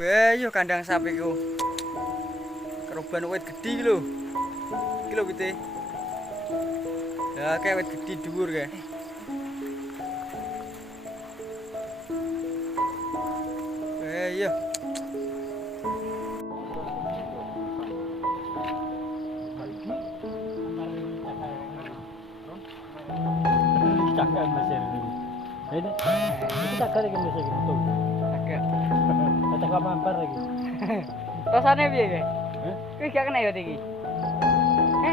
Bayo kandang sapiku. Keroban wit gedhi iki lho. Iki lho wite. Ya kayak wit gedhi dhuwur kae. Bayo. Cakap mesin ini. Ini cakap lagi mesin itu. Agak. Cakap mampar lagi. Rasane piye kae? Kuwi gak kena ya iki.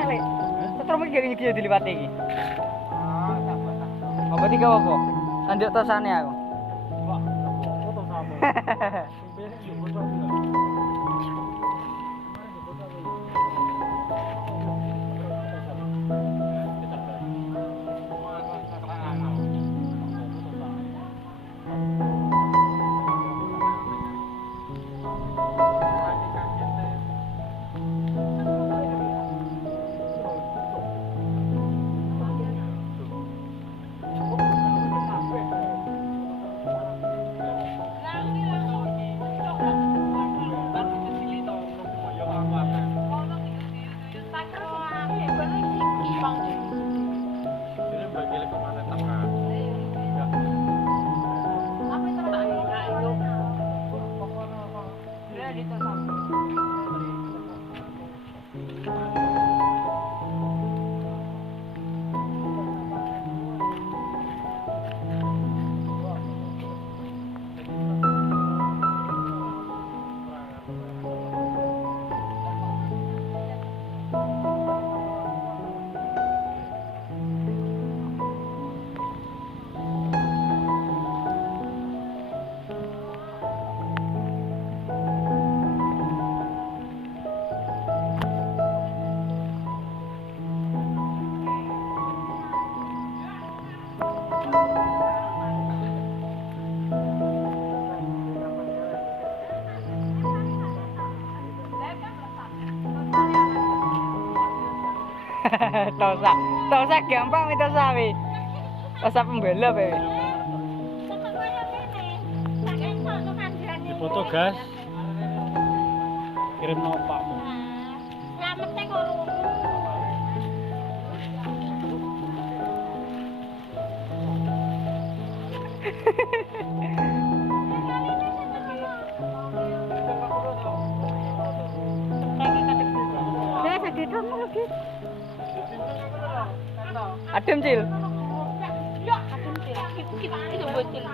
Lek. Setrum iki gak diliwati iki. Oh, berarti gak apa-apa. Tanduk tosane aku. Wah, foto sama. Tosa gampang itu sawi. Tosa pembela bae. Di foto gas. Kirim nama pakmu. Selamatnya kalau Adem cil. kita buat cil.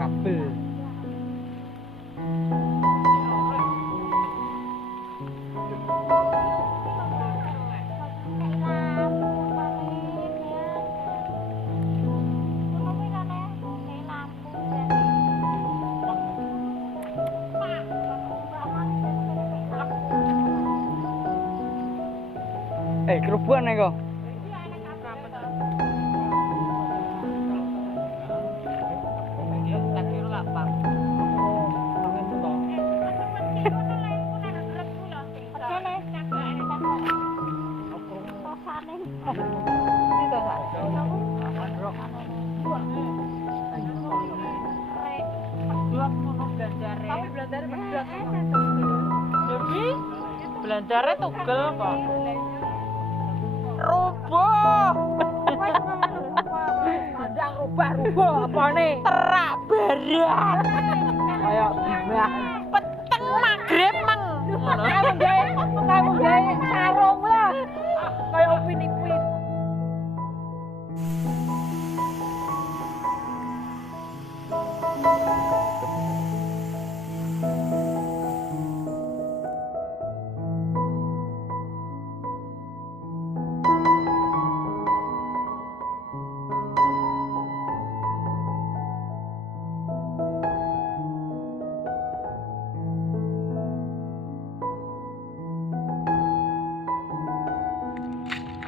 Kabel. Kerubuhan nih kok. Belandarnya tugel kok. Roboh. Kadang rubah-rubah apa nih? Terak berat. Kayak gimana? Peteng magrib mang. Kamu gaya sarung lah.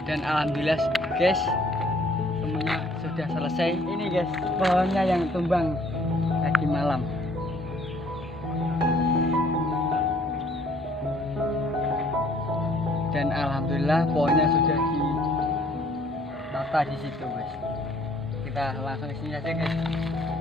Dan alhamdulillah guys, semuanya sudah selesai. Ini guys, pohonnya yang tumbang tadi malam. Dan alhamdulillah pohonnya sudah ditata di situ guys. Kita langsung ke sini aja guys.